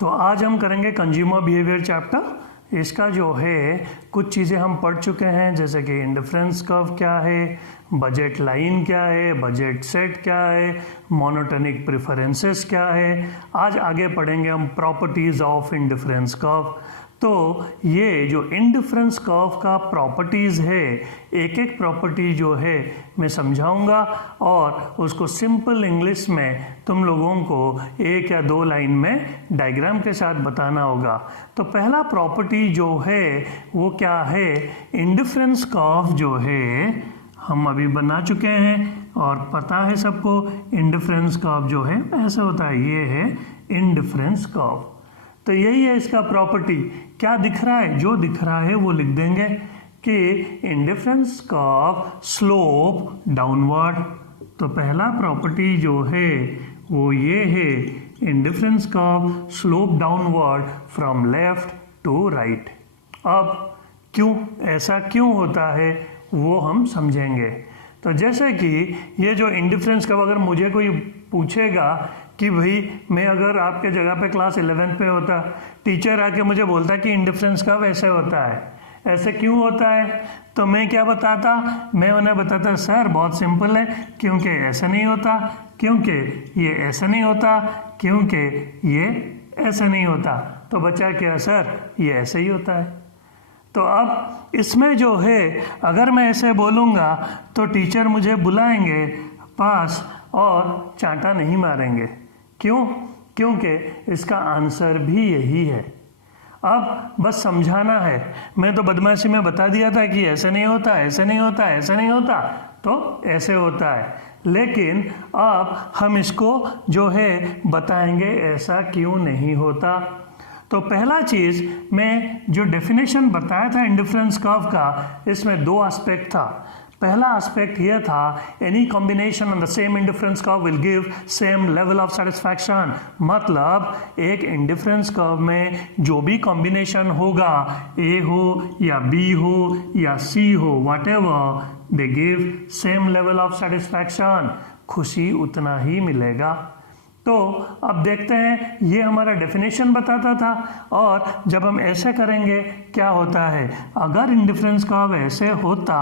तो आज हम करेंगे कंज्यूमर बिहेवियर चैप्टर। इसका जो है कुछ चीज़ें हम पढ़ चुके हैं, जैसे कि इंडिफरेंस कर्व क्या है, बजट लाइन क्या है, बजट सेट क्या है, मोनोटोनिक प्रेफरेंसेस क्या है। आज आगे पढ़ेंगे हम प्रॉपर्टीज़ ऑफ इंडिफरेंस कर्व। तो ये जो इंडिफरेंस कर्व का प्रॉपर्टीज़ है, एक एक प्रॉपर्टी जो है मैं समझाऊंगा और उसको सिंपल इंग्लिश में तुम लोगों को एक या दो लाइन में डायग्राम के साथ बताना होगा। तो पहला प्रॉपर्टी जो है वो क्या है, इंडिफरेंस कर्व जो है हम अभी बना चुके हैं और पता है सबको इंडिफरेंस कर्व जो है ऐसे होता है, ये है इंडिफरेंस कर्व। तो यही है इसका प्रॉपर्टी। क्या दिख रहा है, जो दिख रहा है वो लिख देंगे कि इंडिफरेंस कर्व स्लोप डाउनवर्ड। तो पहला प्रॉपर्टी जो है वो ये है, indifference curve slope downward from left to right. अब क्यों ऐसा क्यों होता है वो हम समझेंगे। तो जैसे कि ये जो इंडिफरेंस कर्व, अगर मुझे कोई पूछेगा कि भाई मैं अगर आपके जगह पे क्लास 11 पे होता, टीचर आके मुझे बोलता कि इंडिफरेंस कर्व ऐसे होता है, ऐसे क्यों होता है, तो मैं क्या बताता, मैं उन्हें बताता सर बहुत सिंपल है, क्योंकि ऐसा नहीं होता, क्योंकि ये ऐसा नहीं होता, क्योंकि ये ऐसा नहीं होता। तो बच्चा क्या सर ये ऐसे ही होता है। तो अब इसमें जो है अगर मैं ऐसे बोलूँगा तो टीचर मुझे बुलाएंगे पास और चांटा नहीं मारेंगे। क्यों? क्योंकि इसका आंसर भी यही है। अब बस समझाना है, मैं तो बदमाशी में बता दिया था कि ऐसे नहीं होता, ऐसे नहीं होता, ऐसे नहीं होता, तो ऐसे होता है। लेकिन अब हम इसको जो है बताएंगे ऐसा क्यों नहीं होता। तो पहला चीज़ मैं जो डेफिनेशन बताया था इंडिफरेंस कर्व का, इसमें दो एस्पेक्ट था। पहला एस्पेक्ट ये था, any combination on the same indifference curve will give same level of satisfaction. मतलब एक इंडिफरेंस कर्व में जो भी कॉम्बिनेशन होगा, ए हो या बी हो या सी हो, whatever, they give same level of satisfaction. खुशी उतना ही मिलेगा। तो अब देखते हैं, ये हमारा डेफिनेशन बताता था और जब हम ऐसे करेंगे क्या होता है, अगर इंडिफरेंस कर्व ऐसे होता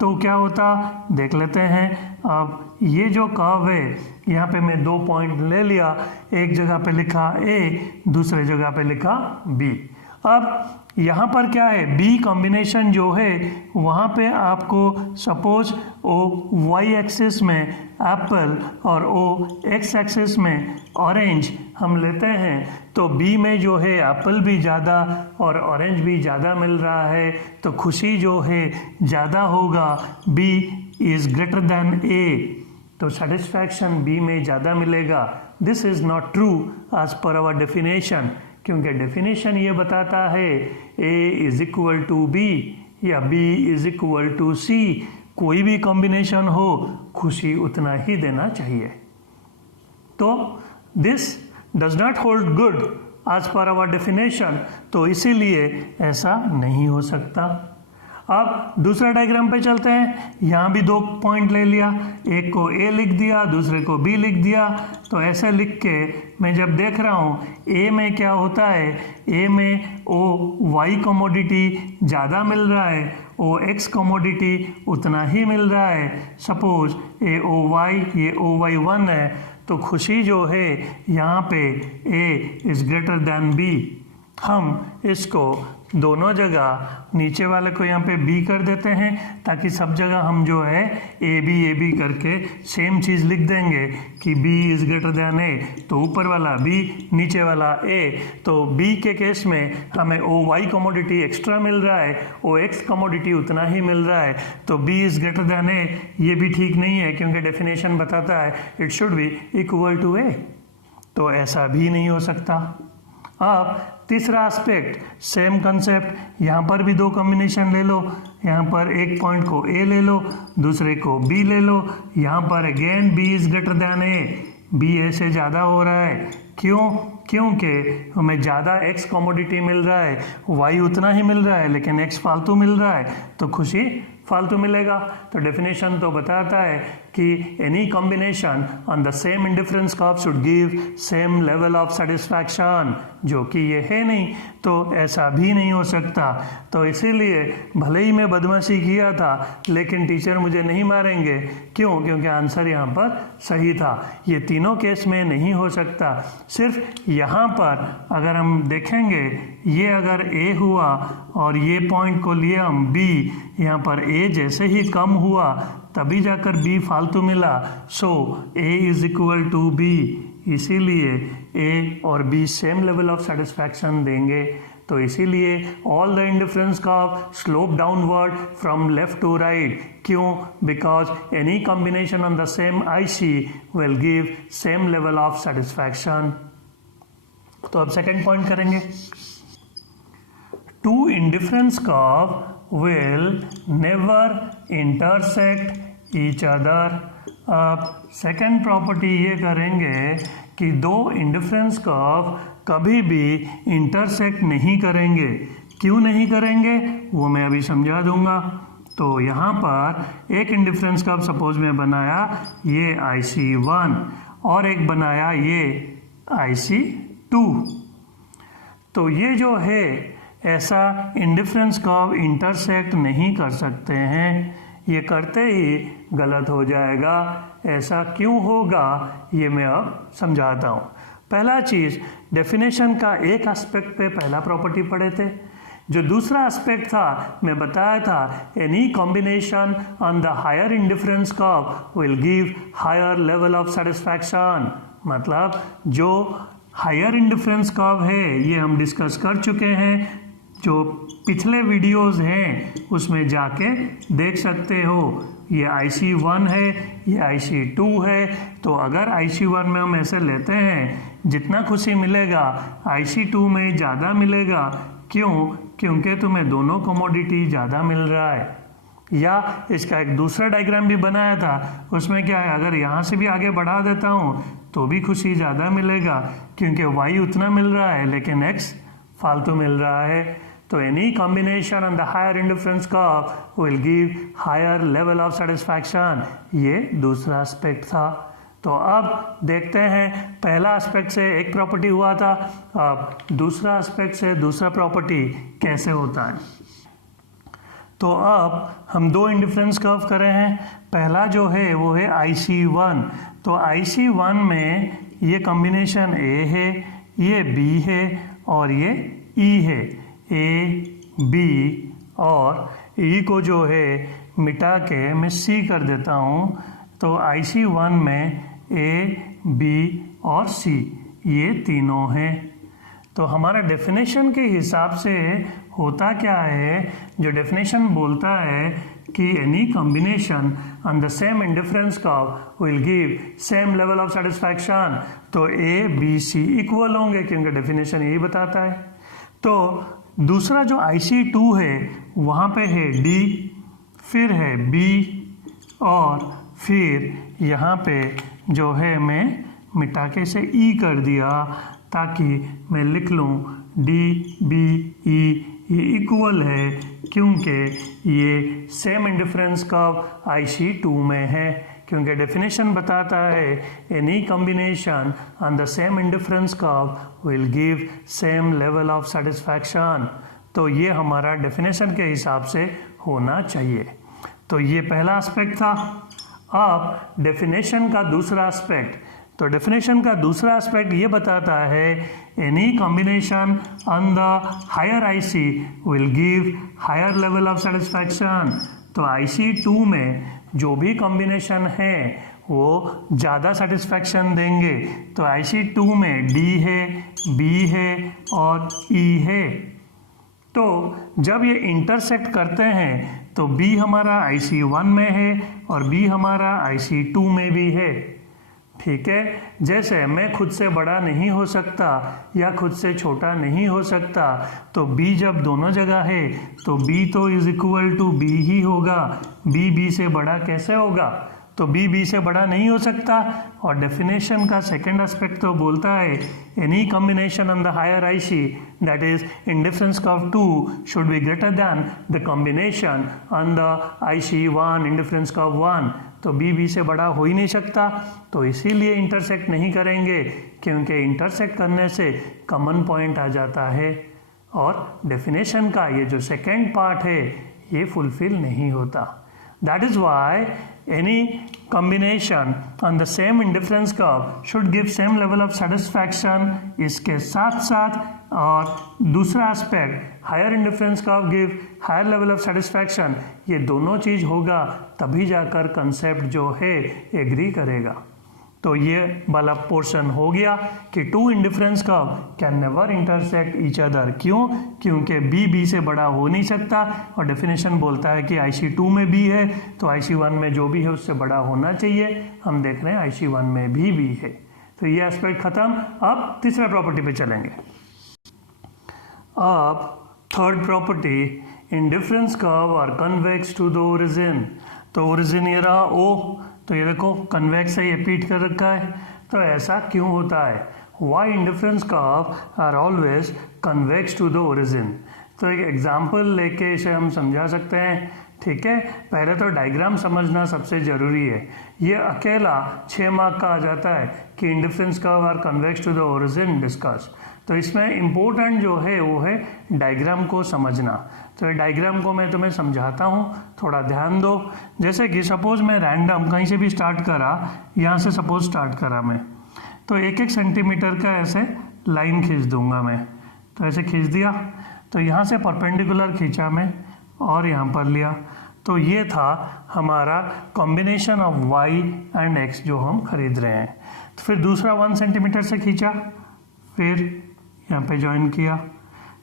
तो क्या होता देख लेते हैं। अब ये जो कर्व है, यहाँ पे मैं 2 पॉइंट ले लिया, एक जगह पे लिखा ए, दूसरे जगह पे लिखा बी। अब यहाँ पर क्या है, बी कॉम्बिनेशन जो है वहाँ पे आपको सपोज ओ वाई एक्सिस में एप्पल और ओ एक्स एक्सिस में ऑरेंज हम लेते हैं, तो बी में जो है एप्पल भी ज़्यादा और ऑरेंज भी ज़्यादा मिल रहा है, तो खुशी जो है ज़्यादा होगा, B is greater than A, तो सेटिस्फैक्शन बी में ज़्यादा मिलेगा। This is not true as per our definition, क्योंकि डेफिनेशन ये बताता है A is equal to B या B is equal to C, कोई भी कॉम्बिनेशन हो खुशी उतना ही देना चाहिए। तो this does not hold good as per our definition, तो इसीलिए ऐसा नहीं हो सकता। अब दूसरा डायग्राम पे चलते हैं। यहाँ भी 2 पॉइंट ले लिया, एक को ए लिख दिया, दूसरे को बी लिख दिया। तो ऐसे लिख के मैं जब देख रहा हूँ ए में क्या होता है, ए में ओ वाई कमोडिटी ज़्यादा मिल रहा है, ओ एक्स कमोडिटी उतना ही मिल रहा है। सपोज ए ओ वाई, ये ओ वाई 1 है, तो खुशी जो है यहाँ पे A is greater than B. हम इसको दोनों जगह नीचे वाले को यहाँ पे बी कर देते हैं, ताकि सब जगह हम जो है ए बी करके सेम चीज़ लिख देंगे कि B is greater than A, तो ऊपर वाला बी नीचे वाला ए। तो बी के केस में हमें ओ वाई कमोडिटी एक्स्ट्रा मिल रहा है, ओ एक्स कमोडिटी उतना ही मिल रहा है, तो B is greater than A ये भी ठीक नहीं है, क्योंकि डेफिनेशन बताता है it should be equal to A, तो ऐसा भी नहीं हो सकता। अब तीसरा एस्पेक्ट, सेम कंसेप्ट, यहाँ पर भी 2 कॉम्बिनेशन ले लो, यहाँ पर एक पॉइंट को ए ले लो, दूसरे को बी ले लो। यहाँ पर again B is greater than A, B A से ज़्यादा हो रहा है। क्यों? क्योंकि हमें ज़्यादा एक्स कमोडिटी मिल रहा है, वाई उतना ही मिल रहा है, लेकिन एक्स फालतू मिल रहा है, तो खुशी फालतू मिलेगा। तो डेफिनेशन तो बताता है कि any combination on the same indifference curve should give same level of satisfaction, जो कि ये है नहीं, तो ऐसा भी नहीं हो सकता। तो इसीलिए भले ही मैं बदमाशी किया था लेकिन टीचर मुझे नहीं मारेंगे। क्यों? क्योंकि आंसर यहाँ पर सही था। ये तीनों केस में नहीं हो सकता। सिर्फ यहाँ पर अगर हम देखेंगे, ये अगर A हुआ और ये पॉइंट को लिए हम B, यहाँ पर A जैसे ही कम हुआ तभी जाकर B फालतू मिला। So A is equal to B, इसीलिए A और B same level of satisfaction देंगे। तो इसीलिए all the indifference curve slope downward from left to right. क्यों? Because any combination on the same IC will give same level of satisfaction. तो अब second point करेंगे। Two indifference curve will never intersect each other. अब second property ये करेंगे कि दो indifference curve कभी भी इंटरसेक्ट नहीं करेंगे। क्यों नहीं करेंगे वो मैं अभी समझा दूंगा। तो यहाँ पर एक इंडिफरेंस कर्व सपोज में बनाया ये IC1 और एक बनाया ये IC2। तो ये जो है ऐसा इंडिफरेंस कर्व इंटरसेक्ट नहीं कर सकते हैं। ये करते ही गलत हो जाएगा। ऐसा क्यों होगा ये मैं अब समझाता हूँ। पहला चीज़, डेफिनेशन का एक एस्पेक्ट पे पहला प्रॉपर्टी पढ़े थे। जो दूसरा एस्पेक्ट था मैं बताया था, any combination on the higher indifference curve will give higher level of satisfaction. मतलब जो हायर इंडिफरेंस कर्व है ये हम डिस्कस कर चुके हैं, जो पिछले वीडियोस हैं उसमें जाके देख सकते हो। ये IC1 है, ये IC2 है। तो अगर IC1 में हम ऐसे लेते हैं, जितना खुशी मिलेगा IC2 में ज़्यादा मिलेगा। क्यों? क्योंकि तुम्हें दोनों कमोडिटी ज़्यादा मिल रहा है। या इसका एक दूसरा डायग्राम भी बनाया था, उसमें क्या है, अगर यहाँ से भी आगे बढ़ा देता हूँ तो भी खुशी ज़्यादा मिलेगा क्योंकि Y उतना मिल रहा है लेकिन X फालतू मिल रहा है। तो any combination on the higher indifference curve will give higher level of satisfaction. ये दूसरा एस्पेक्ट था। तो अब देखते हैं, पहला एस्पेक्ट से एक प्रॉपर्टी हुआ था, अब दूसरा एस्पेक्ट से दूसरा प्रॉपर्टी कैसे होता है। तो अब हम दो इंडिफरेंस कर्व कर रहे हैं। पहला जो है वो है IC1। तो IC1 में ये कॉम्बिनेशन A है, ये B है और ये E है। A, B और E को जो है मिटा के मैं C कर देता हूँ। तो IC1 में A, B और C ये तीनों हैं। तो हमारा डेफिनेशन के हिसाब से होता क्या है, जो डेफिनेशन बोलता है कि any combination on the same indifference curve will give same level of satisfaction. तो A, B, C इक्वल होंगे क्योंकि डेफिनेशन यही बताता है। तो दूसरा जो IC2 है वहाँ पे है D, फिर है B और फिर यहाँ पे जो है मैं मिटा के से E कर दिया ताकि मैं लिख लूँ D, B, E ये इक्वल है क्योंकि ये सेम इंडिफरेंस कर्व IC2 में है। क्योंकि डेफिनेशन बताता है any combination on the same indifference curve will give same level of satisfaction. तो ये हमारा डेफिनेशन के हिसाब से होना चाहिए। तो ये पहला एस्पेक्ट था। अब डेफिनेशन का दूसरा एस्पेक्ट, तो डेफिनेशन का दूसरा एस्पेक्ट ये बताता है any combination on the higher IC will give higher level of satisfaction. तो IC2 में जो भी कॉम्बिनेशन है वो ज़्यादा सेटिस्फैक्शन देंगे। तो IC2 में D है, B है और E है। तो जब ये इंटरसेक्ट करते हैं तो B हमारा IC1 में है और B हमारा IC2 में भी है। ठीक है, जैसे मैं खुद से बड़ा नहीं हो सकता या खुद से छोटा नहीं हो सकता, तो B जब दोनों जगह है तो B तो इज इक्वल टू B ही होगा। B B से बड़ा कैसे होगा? तो B B से बड़ा नहीं हो सकता। और डेफिनेशन का सेकेंड एस्पेक्ट तो बोलता है any combination on the higher IC that is indifference curve 2 should be greater than the combination on the IC1 indifference curve 1। तो बी बी से बड़ा हो ही नहीं सकता, तो इसीलिए इंटरसेक्ट नहीं करेंगे, क्योंकि इंटरसेक्ट करने से कॉमन पॉइंट आ जाता है और डेफिनेशन का ये जो सेकेंड पार्ट है ये फुलफिल नहीं होता। That is why any combination on the same indifference curve should give same level of satisfaction। इसके साथ साथ और दूसरा aspect higher indifference curve give higher level of satisfaction, ये दोनों चीज होगा तभी जाकर कंसेप्ट जो है एग्री करेगा। तो ये वाला पोर्शन हो गया कि two indifference curve can never intersect each other. क्यों? क्योंकि बी बी से बड़ा हो नहीं सकता और डेफिनेशन बोलता है कि IC2 में बी है तो IC1 में जो भी है उससे बड़ा होना चाहिए। हम देख रहे हैं IC1 में भी बी है, तो ये एस्पेक्ट खत्म। अब तीसरा प्रॉपर्टी पे चलेंगे। अब third property, indifference curve are convex to the origin. तो ओरिजिन ये रहा O, तो ये देखो कन्वेक्स है, ये पीट कर रखा है। तो ऐसा क्यों होता है? Why indifference curve are always convex to the origin. तो एक एग्जांपल लेके इसे हम समझा सकते हैं, ठीक है। पहले तो डायग्राम समझना सबसे ज़रूरी है। ये अकेला 6 मार्क का आ जाता है कि indifference curve are convex to the origin discuss. तो इसमें इम्पोर्टेंट जो है वो है डायग्राम को समझना। तो ये डायग्राम को मैं तुम्हें समझाता हूँ, थोड़ा ध्यान दो। जैसे कि सपोज मैं रैंडम कहीं से भी स्टार्ट करा, यहाँ से सपोज स्टार्ट करा मैं, तो 1-1 सेंटीमीटर का ऐसे लाइन खींच दूंगा मैं। तो ऐसे खींच दिया, तो यहाँ से परपेंडिकुलर खींचा मैं और यहाँ पर लिया। तो ये था हमारा combination of y and x जो हम खरीद रहे हैं। तो फिर दूसरा 1 सेंटीमीटर से खींचा, फिर यहाँ पे ज्वाइन किया,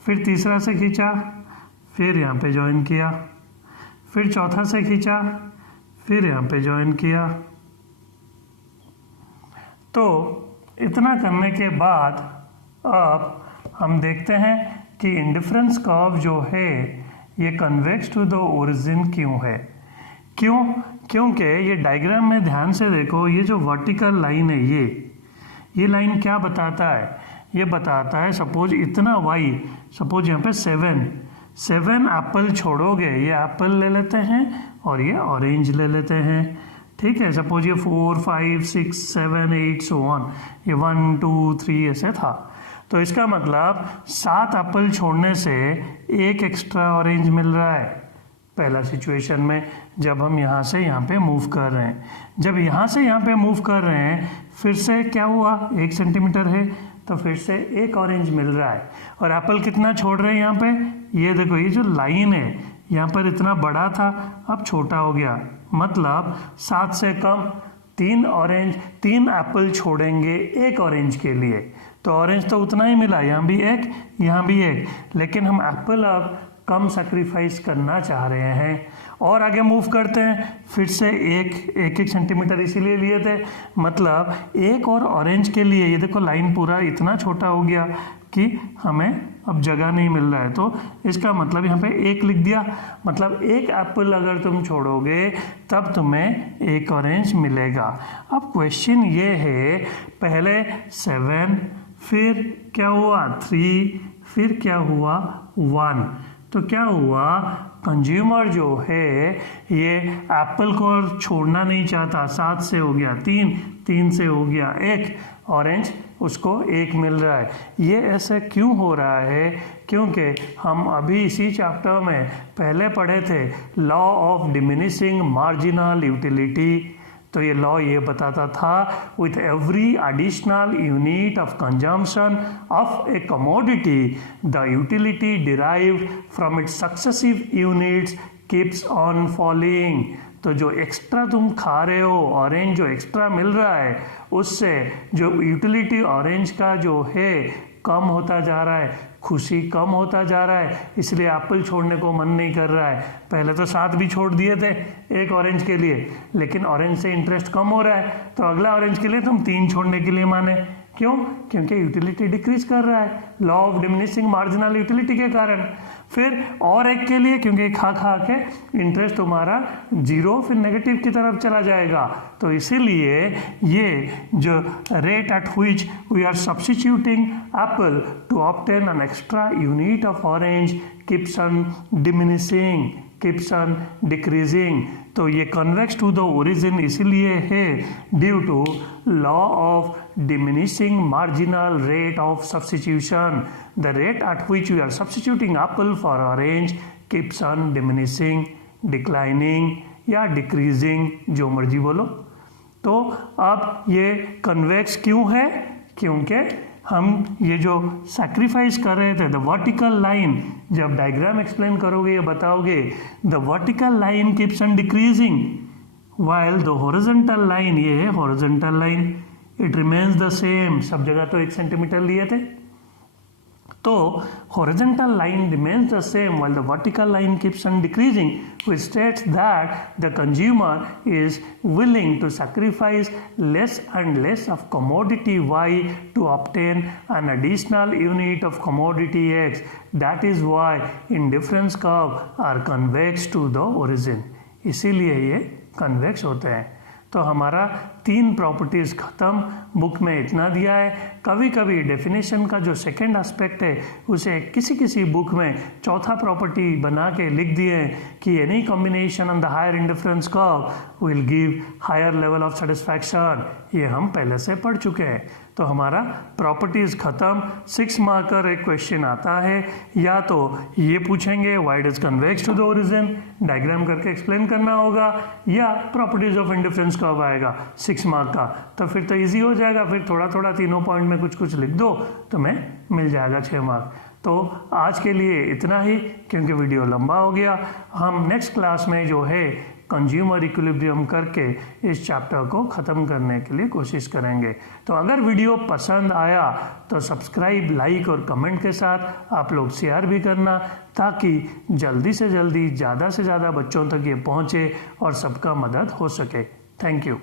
फिर तीसरा से खींचा, फिर यहाँ पे ज्वाइन किया, फिर चौथा से खींचा, फिर यहाँ पे ज्वाइन किया। तो इतना करने के बाद अब हम देखते हैं कि इंडिफरेंस कर्व जो है ये कन्वेक्स टू द ओरिजिन क्यों है। क्यों? क्योंकि ये डायग्राम में ध्यान से देखो, ये जो वर्टिकल लाइन है ये लाइन क्या बताता है? ये बताता है सपोज इतना y, सपोज यहाँ पे 7 एप्पल छोड़ोगे, ये एप्पल ले लेते हैं और ये ऑरेंज ले लेते हैं, ठीक है। सपोज ये 4, 5, 6, 7, 8 सो ऑन, ये 1, 2, 3 ऐसे था। तो इसका मतलब 7 एप्पल छोड़ने से 1 एक्स्ट्रा ऑरेंज मिल रहा है पहला सिचुएशन में, जब हम यहाँ से यहाँ पे मूव कर रहे हैं। जब यहाँ से यहाँ पे मूव कर रहे हैं, फिर से क्या हुआ, 1 सेंटीमीटर है तो फिर से 1 ऑरेंज मिल रहा है। और एप्पल कितना छोड़ रहे हैं यहाँ पे, ये देखो, ये जो लाइन है यहाँ पर इतना बड़ा था अब छोटा हो गया, मतलब 7 से कम 3 एप्पल छोड़ेंगे 1 ऑरेंज के लिए। तो ऑरेंज तो उतना ही मिला, यहाँ भी 1, यहाँ भी 1, लेकिन हम एप्पल अब कम सैक्रिफाइस करना चाह रहे हैं। और आगे मूव करते हैं, फिर से 1 सेंटीमीटर इसीलिए लिए थे, मतलब 1 और ऑरेंज के लिए। ये देखो लाइन पूरा इतना छोटा हो गया कि हमें अब जगह नहीं मिल रहा है। तो इसका मतलब यहाँ पे 1 लिख दिया, मतलब 1 एप्पल अगर तुम छोड़ोगे तब तुम्हें 1 ऑरेंज मिलेगा। अब क्वेश्चन ये है, पहले 7, फिर क्या हुआ 3, फिर क्या हुआ 1। तो क्या हुआ, कंज्यूमर जो है ये एप्पल को छोड़ना नहीं चाहता, 7 से हो गया 3 से हो गया 1, ऑरेंज उसको 1 मिल रहा है। ये ऐसे क्यों हो रहा है? क्योंकि हम अभी इसी चैप्टर में पहले पढ़े थे law of diminishing marginal utility. तो ये लॉ ये बताता था, with every additional unit of consumption of A commodity the utility derived from its successive units keeps on falling. तो जो एक्स्ट्रा तुम खा रहे हो, ऑरेंज जो एक्स्ट्रा मिल रहा है, उससे जो यूटिलिटी ऑरेंज का जो है कम होता जा रहा है, खुशी कम होता जा रहा है, इसलिए एप्पल छोड़ने को मन नहीं कर रहा है। पहले तो 7 भी छोड़ दिए थे 1 ऑरेंज के लिए, लेकिन ऑरेंज से इंटरेस्ट कम हो रहा है, तो अगला ऑरेंज के लिए तुम 3 छोड़ने के लिए माने। क्यों? क्योंकि यूटिलिटी डिक्रीज कर रहा है, law of diminishing marginal utility के कारण। फिर और 1 के लिए, क्योंकि खा के इंटरेस्ट तुम्हारा 0 फिर नेगेटिव की तरफ चला जाएगा। तो इसीलिए ये जो rate at which we are substituting apple to obtain an extra unit of orange keeps on diminishing. keeps on decreasing. तो ये convex to the origin इसलिए है due to law of diminishing marginal rate of substitution. The rate at which we are substituting apple for orange keeps on diminishing, declining या decreasing, जो मर्जी बोलो. तो अब ये कन्वेक्स क्यों है? क्योंकि हम ये जो सैक्रिफाइस कर रहे थे, द वर्टिकल लाइन, जब डायग्राम एक्सप्लेन करोगे या बताओगे, the vertical line keeps on decreasing while the horizontal line, ये है horizontal line, it remains the same. सब जगह तो 1 सेंटीमीटर लिए थे, तो horizontal line remains the same while the vertical line keeps on decreasing, which states that the consumer is willing to sacrifice less and less of commodity Y to obtain an additional unit of commodity X. That is why indifference curve are convex to the origin. इसीलिए ये convex होते हैं. तो हमारा 3 properties ख़त्म. Book में इतना दिया है. कभी कभी डेफिनेशन का जो सेकेंड एस्पेक्ट है उसे किसी बुक में चौथा प्रॉपर्टी बना के लिख दिए हैं कि any combination on the higher indifference curve will give higher level of satisfaction. ये हम पहले से पढ़ चुके हैं. तो हमारा प्रॉपर्टीज़ ख़त्म. 6 मार्कर एक क्वेश्चन आता है, या तो ये पूछेंगे why does convex to the origin, diagram करके एक्सप्लेन करना होगा, या प्रॉपर्टीज़ ऑफ इंडिफरेंस कर्व आएगा 6 मार्क का. तो फिर तो इजी हो जाएगा. फिर थोड़ा थोड़ा तीनों पॉइंट में कुछ लिख दो तो मैं मिल जाएगा 6 मार्क. तो आज के लिए इतना ही, क्योंकि वीडियो लंबा हो गया. हम नेक्स्ट क्लास में जो है कंज्यूमर इक्विलिब्रियम करके इस चैप्टर को ख़त्म करने के लिए कोशिश करेंगे. तो अगर वीडियो पसंद आया तो सब्सक्राइब, लाइक और कमेंट के साथ आप लोग शेयर भी करना, ताकि जल्दी से जल्दी ज़्यादा से ज़्यादा बच्चों तक ये पहुँचे और सबका मदद हो सके. Thank you.